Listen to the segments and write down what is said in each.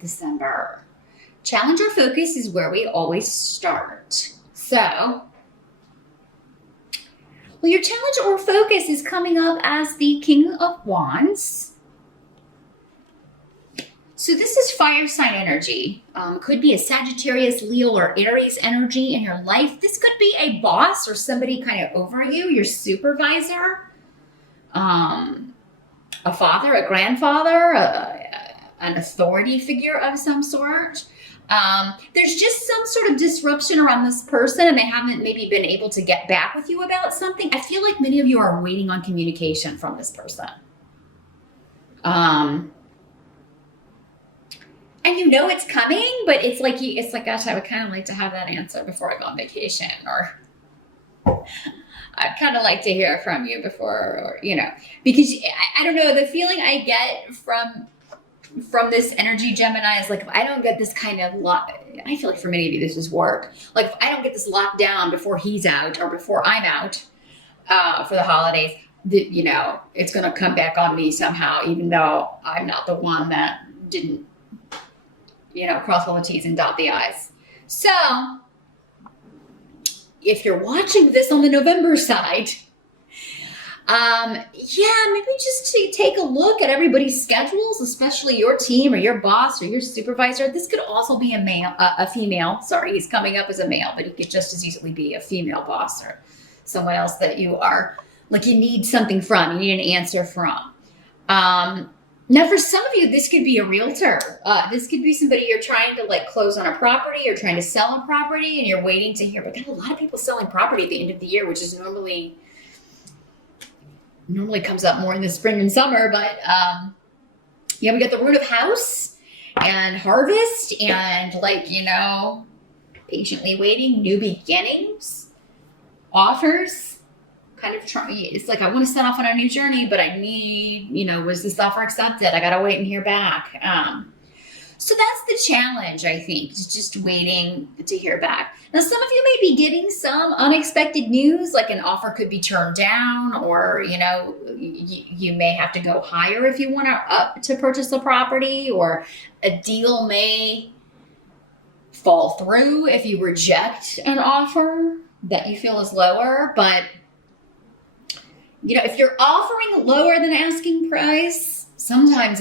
December. Challenge or focus is where we always start. So, well, your challenge or focus is coming up as the King of Wands. So this is fire sign energy. Could be a Sagittarius, Leo, or Aries energy in your life. This could be a boss or somebody kind of over you, your supervisor, a father, a grandfather, an authority figure of some sort. There's just some sort of disruption around this person and they haven't maybe been able to get back with you about something. I feel like many of you are waiting on communication from this person. And you know it's coming, but it's like, gosh, I would kind of like to have that answer before I go on vacation, or I'd kind of like to hear from you before, or, because I don't know, the feeling I get from this energy, Gemini, is like, if I don't get this kind of I feel like for many of you, this is work. Like, if I don't get this locked down before he's out or before I'm out for the holidays, it's going to come back on me somehow, even though I'm not the one that didn't, cross all the T's and dot the I's. So, if you're watching this on the November side, maybe just to take a look at everybody's schedules, especially your team or your boss or your supervisor. This could also be a female. Sorry, he's coming up as a male, but he could just as easily be a female boss or someone else that you are, like, you need something from, you need an answer from. Now, for some of you, this could be a realtor. This could be somebody you're trying to close on a property, you're trying to sell a property, and you're waiting to hear. But there are a lot of people selling property at the end of the year, which is normally comes up more in the spring and summer. But we got the root of house and harvest and patiently waiting, new beginnings, offers. Kind of it's like, I want to set off on a new journey, but I need, was this offer accepted? I got to wait and hear back. So that's the challenge, I think, just waiting to hear back. Now, some of you may be getting some unexpected news, like an offer could be turned down, or, you may have to go higher if you want to purchase a property, or a deal may fall through if you reject an offer that you feel is lower. But if you're offering lower than asking price, sometimes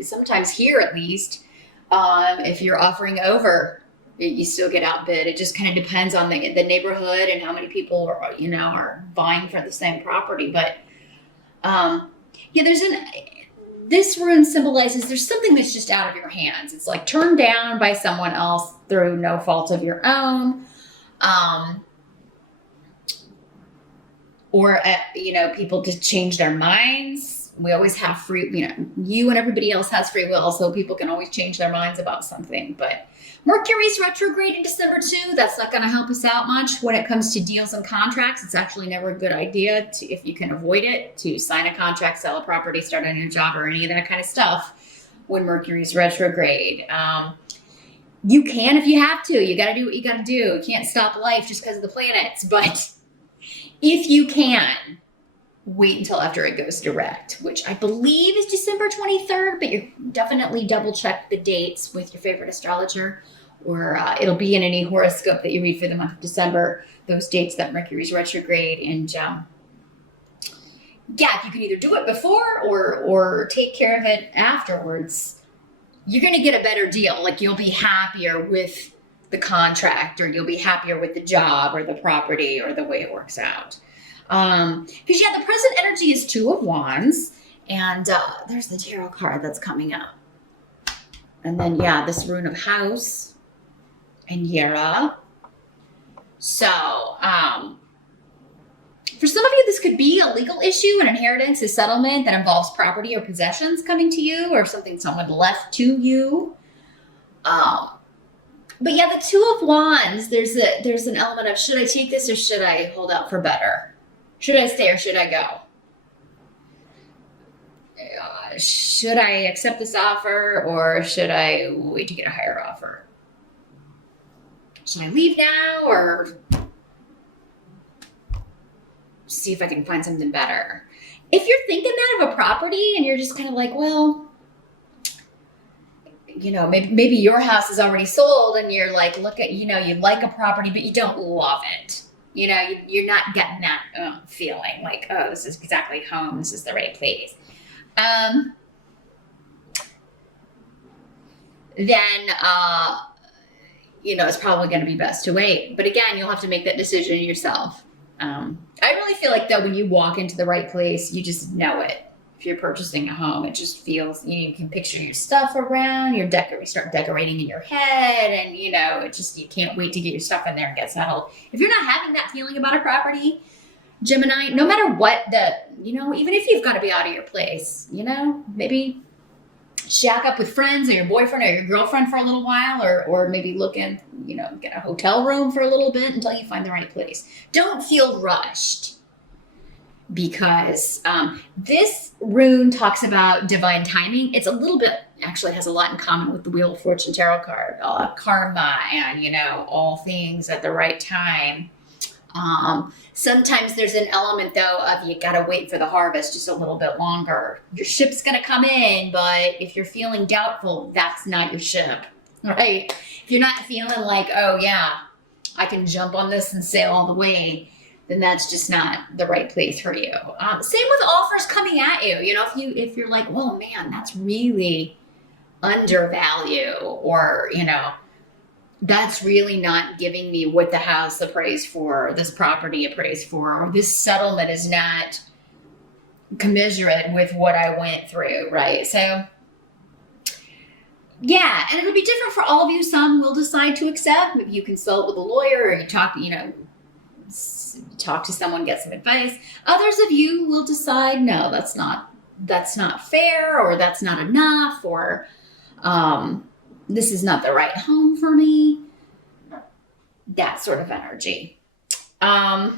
sometimes here at least, if you're offering over, you still get outbid. It just kind of depends on the neighborhood and how many people are vying for the same property. But this rune symbolizes there's something that's just out of your hands. It's like turned down by someone else through no fault of your own. Or, people just change their minds. We always have free, you and everybody else has free will, so people can always change their minds about something. But Mercury's retrograde in December too. That's not going to help us out much when it comes to deals and contracts. It's actually never a good idea if you can avoid it, to sign a contract, sell a property, start a new job, or any of that kind of stuff when Mercury's retrograde. You can if you have to. You got to do what you got to do. You can't stop life just because of the planets, but if you can, wait until after it goes direct, which I believe is December 23rd, but you definitely double check the dates with your favorite astrologer, or it'll be in any horoscope that you read for the month of December, those dates that Mercury's retrograde. And if you can either do it before or take care of it afterwards, you're going to get a better deal. Like, you'll be happier with the contract, or you'll be happier with the job or the property or the way it works out. Because the present energy is Two of Wands, and there's the tarot card that's coming up. And then, this rune of house and Yara. So, for some of you, this could be a legal issue, an inheritance, a settlement that involves property or possessions coming to you, or something someone left to you. But the Two of Wands, there's an element of, should I take this or should I hold out for better? Should I stay or should I go? Should I accept this offer or should I wait to get a higher offer? Should I leave now or see if I can find something better? If you're thinking that of a property and you're just kind of like, well, maybe your house is already sold and you're like, you like a property, but you don't love it. You're not getting that feeling like, oh, this is exactly home. This is the right place. Then, it's probably going to be best to wait. But again, you'll have to make that decision yourself. I really feel like, though, when you walk into the right place, you just know it. If you're purchasing a home, it just feels, you can picture your stuff around, you start decorating in your head, and, you can't wait to get your stuff in there and get settled. If you're not having that feeling about a property, Gemini, no matter what even if you've got to be out of your place, maybe shack up with friends or your boyfriend or your girlfriend for a little while, or maybe look in, get a hotel room for a little bit until you find the right place. Don't feel rushed, because this rune talks about divine timing. It's a little bit, actually has a lot in common with the Wheel of Fortune tarot card, karma, and all things at the right time. Sometimes there's an element, though, of you gotta wait for the harvest just a little bit longer. Your ship's gonna come in, but if you're feeling doubtful, that's not your ship, right? If you're not feeling like, oh yeah, I can jump on this and sail all the way, then that's just not the right place for you. Same with offers coming at you. If you're like, well, man, that's really undervalue, or, that's really not giving me what the house appraised for, this property appraised for, or this settlement is not commensurate with what I went through, right? So, yeah, and it'll be different for all of you. Some will decide to accept. Maybe you consult with a lawyer, or you talk to someone, get some advice. Others of you will decide, no, that's not fair, or that's not enough, or this is not the right home for me. That sort of energy. The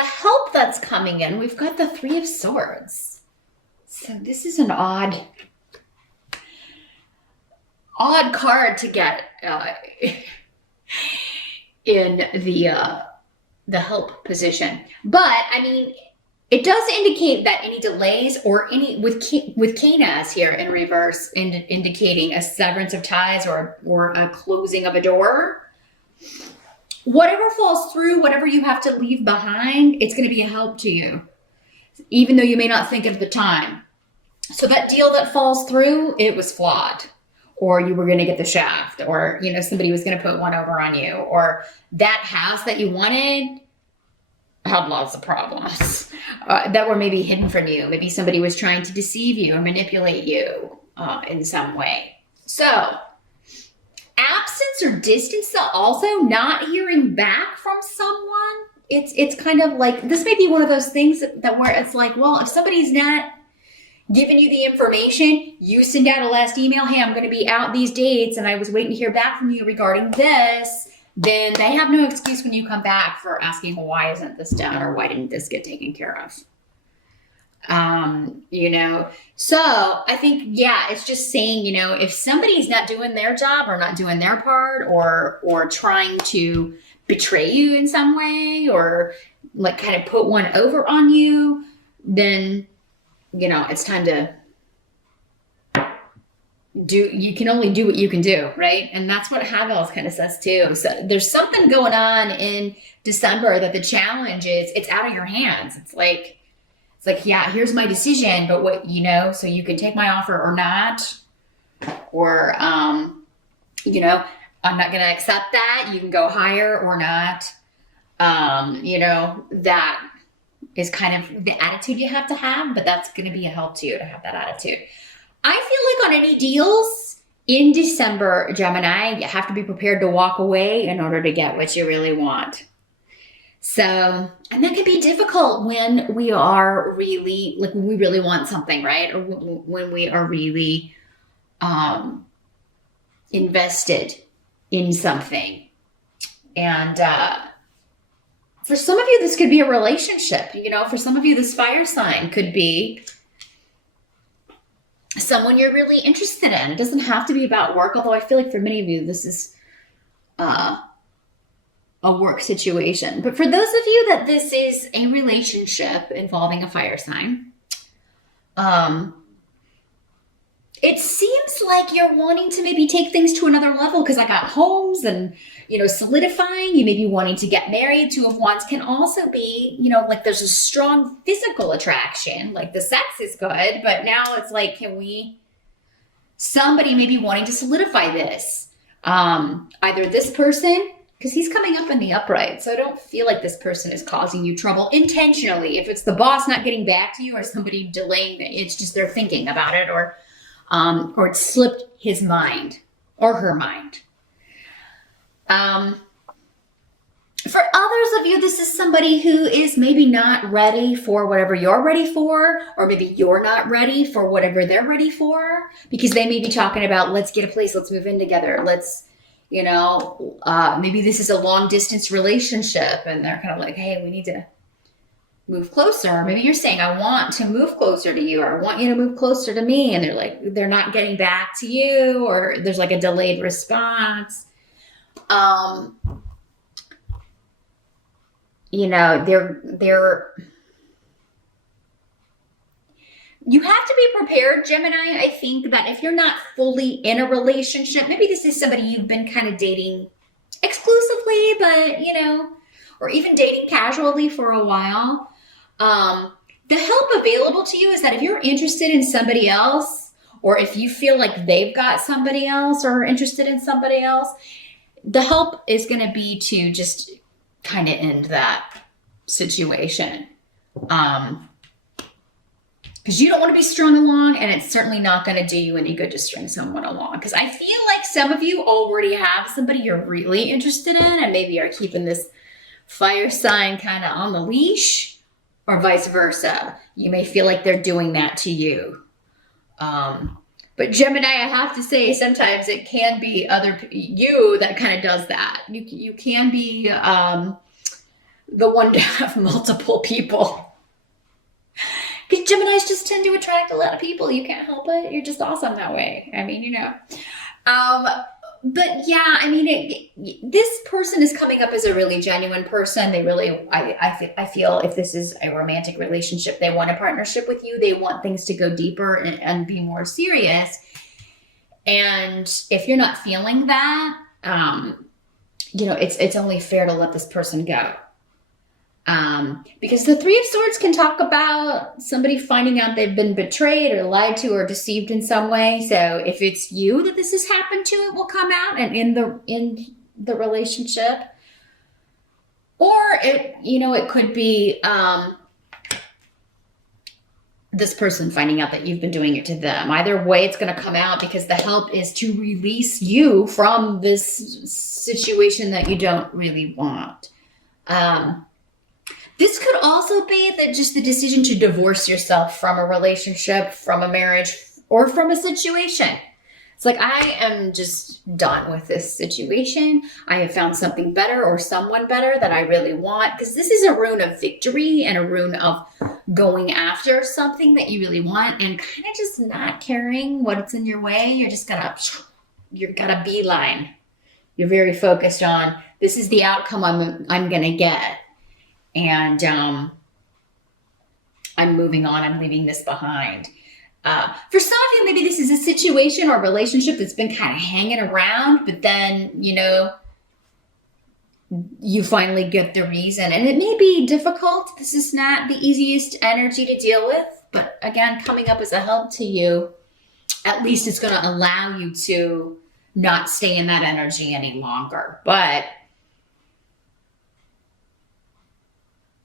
help that's coming in, we've got the Three of Swords. So this is an odd card to get in the help position. But it does indicate that any delays, or with Canas here in reverse, indicating a severance of ties or a closing of a door. Whatever falls through, whatever you have to leave behind, it's going to be a help to you, even though you may not think at the time. So that deal that falls through, it was flawed, or you were going to get the shaft, or somebody was going to put one over on you, or that house that you wanted had lots of problems that were maybe hidden from you. Maybe somebody was trying to deceive you or manipulate you in some way. So, absence or distance, also not hearing back from someone. It's kind of like, this may be one of those things that where it's like, well, if somebody's not giving you the information, you send out a last email, hey, I'm going to be out these dates and I was waiting to hear back from you regarding this, then they have no excuse when you come back for asking, well, why isn't this done, or why didn't this get taken care of? So I think, it's just saying, if somebody's not doing their job or not doing their part, or trying to betray you in some way, or like kind of put one over on you, then, it's time to you can only do what you can do, right? And that's what Havel's kind of says too. So there's something going on in December that the challenge is, it's out of your hands. It's like, yeah, here's my decision, but what, so you can take my offer or not, or, I'm not going to accept that. You can go higher or not. That is kind of the attitude you have to have, but that's going to be a help to you to have that attitude. I feel like on any deals in December, Gemini, you have to be prepared to walk away in order to get what you really want. So, and that can be difficult when we are really, when we really want something, right? Or when we are really invested in something. And for some of you, this could be a relationship. For some of you, this fire sign could be someone you're really interested in. It doesn't have to be about work, although I feel like for many of you, this is a work situation. But for those of you that this is a relationship involving a fire sign, it seems like you're wanting to maybe take things to another level, because I got homes and, solidifying. You may be wanting to get married. Two of Wands can also be, like there's a strong physical attraction, like the sex is good, but now it's like, somebody may be wanting to solidify this. Either this person, because he's coming up in the upright, so I don't feel like this person is causing you trouble intentionally. If it's the boss not getting back to you or somebody delaying it, it's just they're thinking about it, or it slipped his mind or her mind. For others of you, this is somebody who is maybe not ready for whatever you're ready for, or maybe you're not ready for whatever they're ready for, because they may be talking about, let's get a place, let's move in together, let's, maybe this is a long distance relationship and they're kind of like, hey, we need to move closer. Maybe you're saying, I want to move closer to you, or I want you to move closer to me. And they're like, they're not getting back to you, or there's like a delayed response. They're you have to be prepared, Gemini. I think that if you're not fully in a relationship, maybe this is somebody you've been kind of dating exclusively, but, or even dating casually for a while. The help available to you is that if you're interested in somebody else, or if you feel like they've got somebody else or are interested in somebody else, the help is going to be to just kind of end that situation. Because you don't want to be strung along, and it's certainly not going to do you any good to string someone along. Because I feel like some of you already have somebody you're really interested in, and maybe are keeping this fire sign kind of on the leash, or vice versa. You may feel like they're doing that to you. But Gemini, I have to say, sometimes it can be you that kind of does that. You can be the one to have multiple people. Because Geminis just tend to attract a lot of people. You can't help it. You're just awesome that way. I mean, But yeah, this person is coming up as a really genuine person. They really, I feel if this is a romantic relationship, they want a partnership with you. They want things to go deeper and be more serious. And if you're not feeling that, it's only fair to let this person go. Because the Three of Swords can talk about somebody finding out they've been betrayed or lied to or deceived in some way. So if it's you that this has happened to, it will come out and in the relationship. Or it could be this person finding out that you've been doing it to them. Either way, it's going to come out, because the help is to release you from this situation that you don't really want. This could also be just the decision to divorce yourself from a relationship, from a marriage, or from a situation. It's like, I am just done with this situation. I have found something better or someone better that I really want. Because this is a rune of victory and a rune of going after something that you really want and kind of just not caring what's in your way. You're just you've got a beeline. You're very focused on, this is the outcome I'm going to get. And I'm moving on. I'm leaving this behind. For some of you, maybe this is a situation or relationship that's been kind of hanging around, but then, you finally get the reason. And it may be difficult. This is not the easiest energy to deal with. But again, coming up as a help to you, at least it's going to allow you to not stay in that energy any longer. But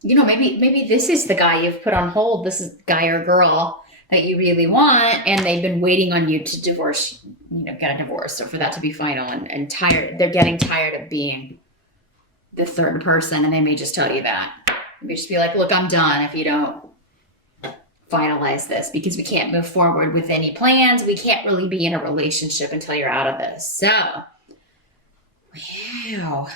maybe this is the guy you've put on hold. This is the guy or girl that you really want, and they've been waiting on you to divorce, get a divorce, or for that to be final, and tired. They're getting tired of being the third person, and they may just tell you that. They may just be like, look, I'm done if you don't finalize this, because we can't move forward with any plans. We can't really be in a relationship until you're out of this. So, wow.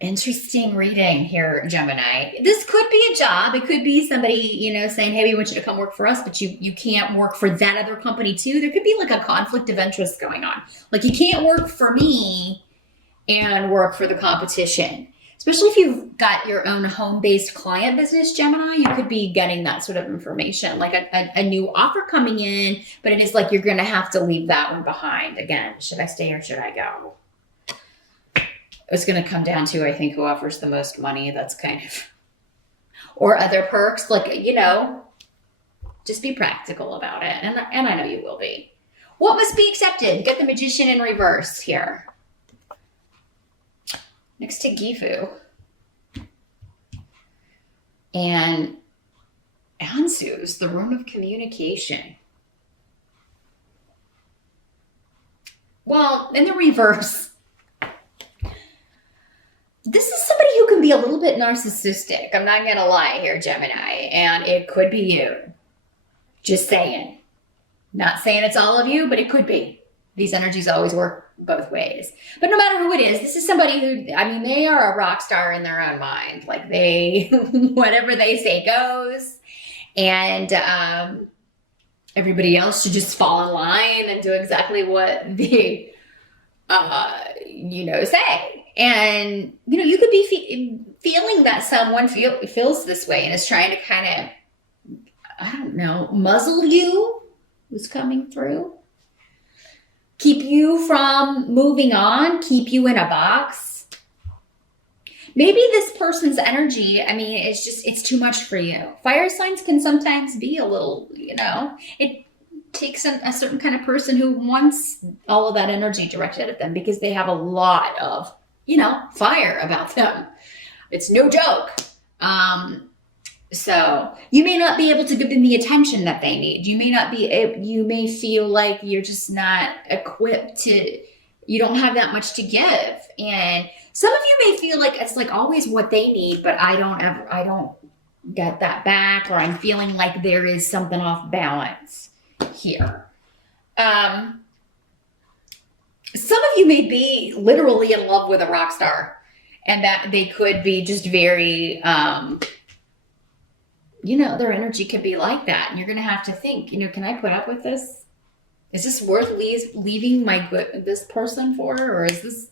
Interesting reading here, Gemini. This could be a job. It could be somebody, saying, hey, we want you to come work for us, but you can't work for that other company too. There could be like a conflict of interest going on. Like, you can't work for me and work for the competition. Especially if you've got your own home-based client business, Gemini, you could be getting that sort of information, like a new offer coming in, but it is like you're going to have to leave that one behind. Again, should I stay or should I go? It's going to come down to, I think, who offers the most money. That's kind of, or other perks, like, you know, just be practical about it. And I know you will be. What must be accepted? Get the Magician in reverse here. Next to Gifu. And Ansu's the Rune of Communication. Well, in the reverse, this is somebody who can be a little bit narcissistic. I'm not going to lie here, Gemini. And it could be you. Just saying. Not saying it's all of you, but it could be. These energies always work both ways. But no matter who it is, this is somebody who, I mean, they are a rock star in their own mind. Like they, whatever they say goes. And everybody else should just fall in line and do exactly what they, you know, say. And, you know, you could be feeling that someone feels this way and is trying to kind of, I don't know, muzzle you, who's coming through. Keep you from moving on, keep you in a box. Maybe this person's energy, I mean, it's too much for you. Fire signs can sometimes be a little, you know, it takes a certain kind of person who wants all of that energy directed at them because they have a lot of, you know, fire about them. It's no joke. So you may not be able to give them the attention that they need. You may feel like you're just not equipped to, you don't have that much to give. And some of you may feel like it's like always what they need, but I don't get that back, or I'm feeling like there is something off balance here. Some of you may be literally in love with a rock star, and that they could be just very, you know, their energy can be like that. And you're going to have to think, you know, can I put up with this? Is this worth leaving this person for? Or is this,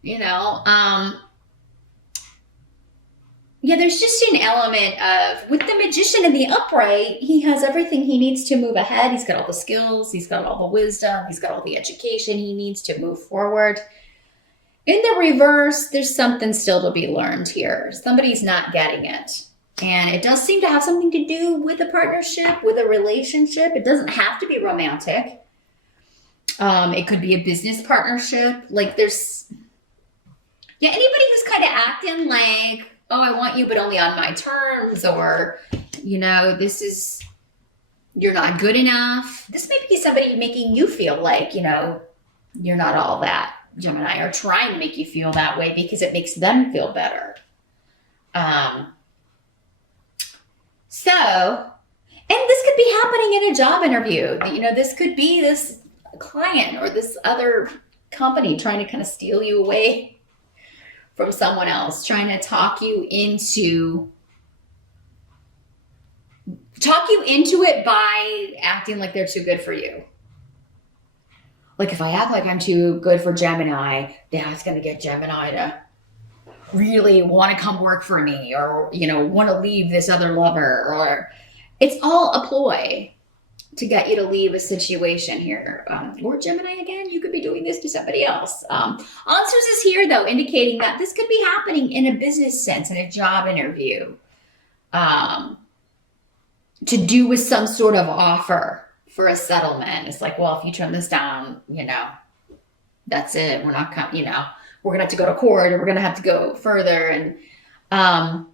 you know, yeah, there's just an element of, with the Magician in the upright, he has everything he needs to move ahead. He's got all the skills. He's got all the wisdom. He's got all the education he needs to move forward. In the reverse, there's something still to be learned here. Somebody's not getting it. And it does seem to have something to do with a partnership, with a relationship. It doesn't have to be romantic. It could be a business partnership. Like there's, yeah, anybody who's kind of acting like, oh, I want you, but only on my terms, or, you know, you're not good enough. This may be somebody making you feel like, you know, you're not all that, Gemini, or trying to make you feel that way because it makes them feel better. So, and this could be happening in a job interview. You know, this could be this client or this other company trying to kind of steal you away from someone else, trying to talk you into it by acting like they're too good for you. Like if I act like I'm too good for Gemini, that's going to get Gemini to really want to come work for me, or, you know, want to leave this other lover, or it's all a ploy to get you to leave a situation here. Or Gemini, again, you could be doing this to somebody else. Answers is here, though, indicating that this could be happening in a business sense, in a job interview, to do with some sort of offer for a settlement. It's like, well, if you turn this down, you know, that's it. We're not coming, you know, we're going to have to go to court, or we're going to have to go further. And I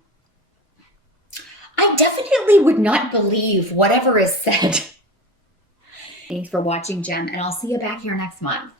definitely would not believe whatever is said. Thanks for watching, Gem, and I'll see you back here next month.